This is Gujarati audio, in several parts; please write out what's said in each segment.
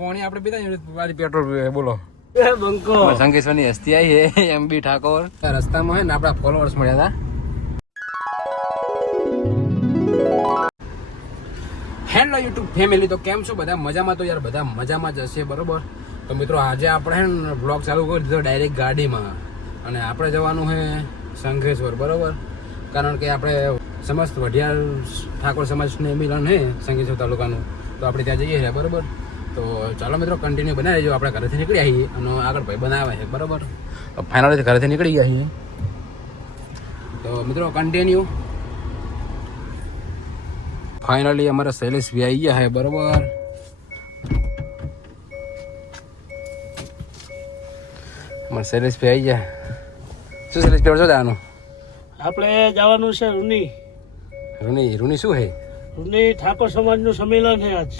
પોણી આપણે પીતા પેટ્રોલ બોલો. બંકો. સંકેશ્વરની હસ્તી આવી છે એમ બી ઠાકોર. રસ્તામાં હે ને આપણા ફોલોઅર્સ મળ્યા હતા હેલો યુટ્યુબ ફેમિલી તો કેમ છો? બધા મજામાં તો યાર બધા મજામાં જ હશે બરોબર? તો મિત્રો આજે આપણે હે ને બ્લોગ ચાલુ કરી દીધો ડાયરેક્ટ ગાડીમાં. અને આપણે જવાનું છે શંખેશ્વર બરોબર? કારણ કે આપણે સમસ્ત વઢિયાર ઠાકોર સમાજને મિલન છે શંખેશ્વર તાલુકાનું. તો આપણે ત્યાં જઈએ છીએ બરોબર? તો ચાલો મિત્રો કન્ટિન્યુ બનાવી દેજો. આપણે ઘરેથી નીકળી આવીએ અને આગળ ભાઈ બનાવે છે બરાબર? તો ફાઇનલી ઘરેથી નીકળી ગયા છીએ. તો મિત્રો કન્ટિન્યુ ફાઇનલી અમારા શૈલેષ ભી આવી ગયા છે બરાબર? અમારા શૈલેષ ભી આવી ગયા. શું શૈલેષ ભી આવડો જવાનું? આપણે જવાનું છે રૂની. રૂની રૂની શું છે? રૂની ઠાકોર સમાજનું સંમેલન છે આજ.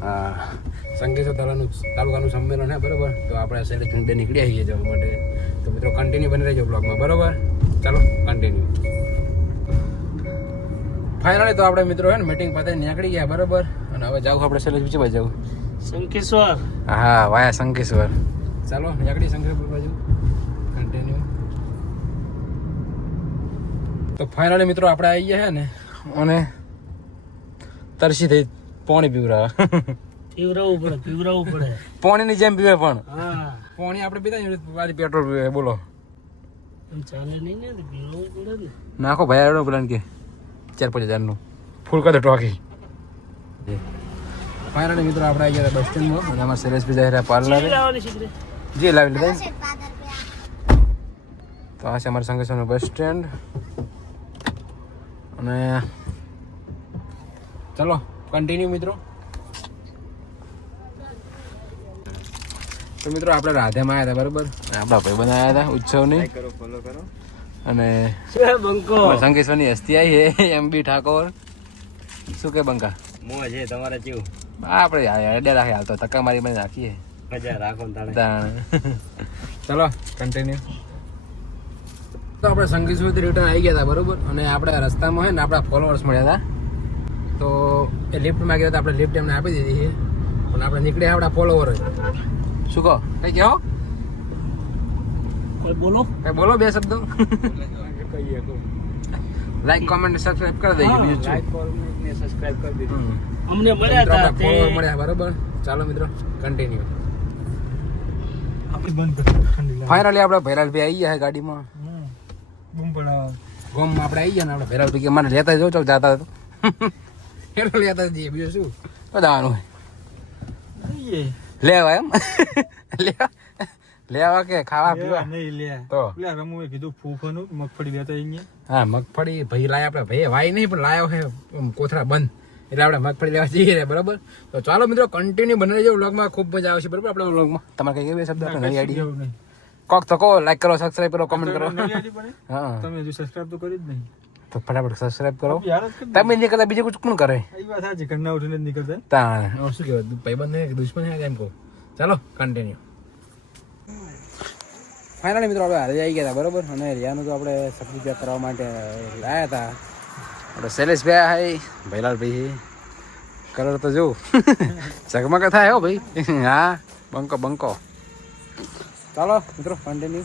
હા. સંગીત તાલાનું તાલુકાનું સંમેલન છે બરોબર? તો આપણે સિલેક્શન બે નીકળી આવીએ જવા માટે. તો મિત્રો કન્ટિન્યુ બની રહેજો બ્લોગમાં બરોબર? ચાલો કન્ટિન્યુ ફાઇનલી તો આપણે મિત્રો છે ને મીટિંગ પાસે નીકળી ગયા બરાબર? અને હવે જાવ આપણે સિલેક્શન બીજી બાજુ સંકેશ્વર હા વાયા શંકેશ્વર. ચાલો નીકળી સંકેશ્વર બાજુ. કન્ટિન્યુ તો ફાઇનલી મિત્રો આપણે આવી ગયા હે ને અને તરસી થઈ પોણી પીવરા પીવરાવવું પડે પીવરાવું પડે. પોણીની જેમ પીવે પણ. હા. પોણી આપણે પીતા ને વારી પેટ્રોલ પીવે બોલો. ચાલે નહીં ને પીવરાવું પડે ને. નાખો ભાઈ આવડો પ્લાન કે. ચાર પાંચ હજારનું. ફૂલ કરી ટોકી. ફાઇનલી મિત્રો આપણે આવી ગયા બસ સ્ટેન્ડમાં અને અમારા સેલેસ બી જાય પાર્લર. જે લાવી લીધા તો આ છે અમારા સંગેશ્વરનું બસ સ્ટેન્ડ. અને ચલો કન્ટિન્યુ મિત્રો. તો મિત્રો આપણે રાધેમાં આવ્યા હતા બરોબર? આપણા ભાઈ બનાવ્યા હતા ઉત્સવની. અને બંકો? સંકેશ્વરની હસ્તી આવી છે એમ બી ઠાકોર. શું કે બંકા? મોં છે તમારે જીવ આપણે અડે રાખે હાલ તો તક્કા મારી મને રાખીએ. મજા રાખો તાણે. ચલો કન્ટિન્યુ તો આપણે સંગીત રિટર્ન આવી ગયા હતા બરોબર? અને આપણે રસ્તામાં હોય ને આપણા ફોલોઅર્સ મળ્યા હતા. તો એ લિફ્ટમાં ગયા હતા આપણે લિફ્ટ એમને આપી દીધી છે. પણ આપણે નીકળ્યા આપણા ફોલોવર શું કહો? કઈ કહો? કોઈ બોલો? કઈ બોલો બે શબ્દો? લાઈક કોમેન્ટ સબસ્ક્રાઇબ કરી દેજો બીજું ને સબસ્ક્રાઇબ કરી દીધું અમને મળ્યા હતા તે મળ્યા બરોબર? ચાલો મિત્રો કન્ટિન્યુ આપણે બંધ કરી ફાઇનલી આપણે ભૈરાલભાઈ આવી ગયા ગાડીમાં. બૂમ પડાવ. ગોમ આપણે આવી ગયા ને આપણે ભૈરાલભાઈ કે મને લેતા જો ચાલ જાતા તો હેરો લેતા જઈએ બીજું શું? બધાનું લેવા એમ? લેવા? લેવા કે ખાવા પીવા? નહીં લે. તો? પેલા રમુએ કીધું ફૂફાનું મગફળી વેતા અહીંયા. હા મગફળી ભાઈ લાય આપણે. ભાઈ વાય નહીં પણ લાયો છે કોથરા કોથળા બંધ. એટલે આપણે મગફળી લેવા જઈએ રે બરાબર? તો ચાલો મિત્રો કન્ટિન્યુ બની રહેજો. વ્લોગમાં ખૂબ મજા આવશે બરાબર? આપણે વ્લોગમાં તમારે કઈ બે શબ્દ નવી આઈડી? કોક તો કહો લાઈક કરો સબસ્ક્રાઇબ કરો કમેન્ટ કરો. હા. તમે હજુ સબસ્ક્રાઇબ તો કરી જ નહીં. તો ફટાફટ સબસ્ક્રાઇબ કરો. તમે નહીં કરતા બીજું કોણ કરે? એ વાત સાચી ઘરના ઉઠીને જ નીકળતા તા. શું કહેવાય ભાઈબંધ હે કે દુશ્મન હે એમ કહો. ચાલો કન્ટિન્યુ ફાઇનલી મિત્રો આપણે હારે આવી ગયા હતા બરોબર? અને રિયાનું તો આપણે સબ્જી પેક કરવા માટે લાયા હતા. આપણે શૈલેષભાઈ હાય ભૈલાલ ભાઈ કલર તો જો ઝગમગ થાય હો ભાઈ. હા બંકો બંકો. ચાલો મિત્રો કન્ટિન્યુ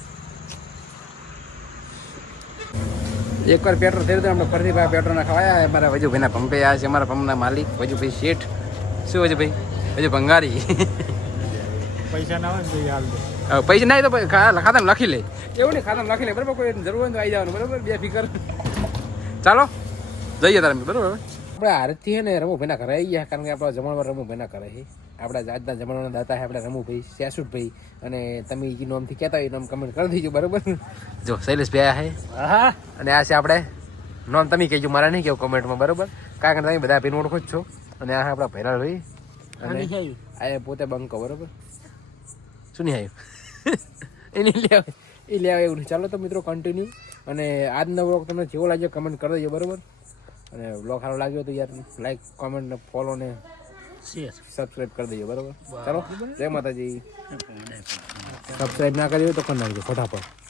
એકવાર પેટ્રોલ થઈ હતું આપણે ફરીથી ભાઈ પેટ્રોલ ખવાયા. અમારા વજુભાઈના પંપે આ છે અમારા પંપના માલિક વજુભાઈ શેઠ. શું વજુભાઈ? હજુ ભંગારી. પૈસા ના હોય ને દે. પૈસા ના તો ખાતામાં લખી લે. એવું નહીં ખાતામાં લખી લે બરાબર? કોઈ જરૂર હોય તો આવી જવાનું બરાબર? બે ફિકર. ચાલો જઈએ તારે બરાબર? આપણે આરતી છે ને રમુભાઈના ઘરે આવી ગયા કારણ કે આપણા જમણવાર રમુભાઈના ઘરે છે આપણા જાતના જમાનાના દાતા છે આપણે રમુભાઈ ભાઈ અને તમે એ નામથી કહેતા હોય નામ કમેન્ટ કરી દેજો બરાબર? જો શૈલેષભાઈ આ હા. અને આ છે આપણે નામ તમે કહેજો મારા નહીં કહેવું કમેન્ટમાં બરાબર? કારણ કે તમે બધા ભાઈને ઓળખો જ છો. અને આ આપણા ભૈરાલ ભાઈ. અને આ પોતે બંકો બરાબર? શું નહીં આવ્યું એની લેવા એ લેવા આવે એવું નહીં. ચાલો તો મિત્રો કન્ટિન્યુ અને આજનો બ્લોગ તમને જેવો લાગ્યો કમેન્ટ કરી દેજો બરાબર? અને બ્લોગ સારો લાગ્યો તો યાર લાઈક કોમેન્ટ ને ફોલો ને શેર સબસ્ક્રાઈબ કરી દેજો બરાબર? ચાલો. જય માતાજી. સબસ્ક્રાઇબ ના કરી તો કરી નાખજો ફટાફટ.